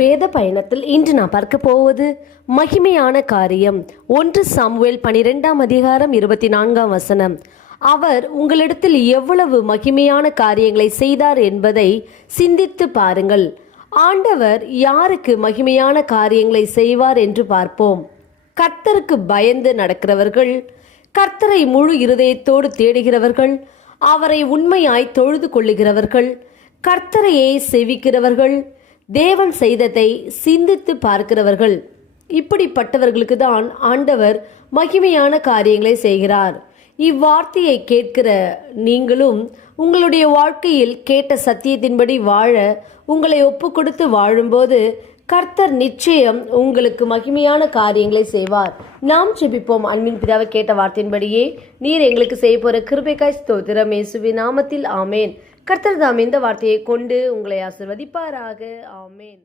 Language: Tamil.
வேத பயணத்தில் இன்று நான் பார்க்க போவது மகிமையான காரியம். 1 சாமுவேல் 12ஆம் அதிகாரம் 24ஆம் வசனம். அவர் உங்களிடத்தில் எவ்வளவு மகிமையான காரியங்களை செய்தார் என்பதை சிந்தித்து பாருங்கள். ஆண்டவர் யாருக்கு மகிமையான காரியங்களை செய்வார் என்று பார்ப்போம். கர்த்தருக்கு பயந்து நடக்கிறவர்கள், கர்த்தரை முழு இருதயத்தோடு தேடுகிறவர்கள், அவரை உண்மையாய் தொழுது கொள்ளுகிறவர்கள், கர்த்தரையே செவிக்கிறவர்கள், தேவன் செய்ததை சிந்தித்து பார்க்கிறவர்கள், இப்படிப்பட்டவர்களுக்கு தான் ஆண்டவர் மகிமையான காரியங்களை செய்கிறார். இவ்வார்த்தையை கேட்கிற நீங்களும் உங்களுடைய வாழ்க்கையில் கேட்ட சத்தியத்தின்படி வாழ உங்களை ஒப்பு கொடுத்து வாழும்போது கர்த்தர் நிச்சயம் உங்களுக்கு மகிமையான காரியங்களை செய்வார். நாம் ஜெபிப்போம். அன்பின் பிதாவை, கேட்ட வார்த்தையின்படியே நீர் எங்களுக்கு செய்ய போற கிருபைக்காய் ஸ்தோத்திரம். இயேசுவின் நாமத்தில் ஆமேன். கர்த்தர் தாம் இந்த வார்த்தையை கொண்டு உங்களை ஆசீர்வதிப்பாராக. ஆமேன்.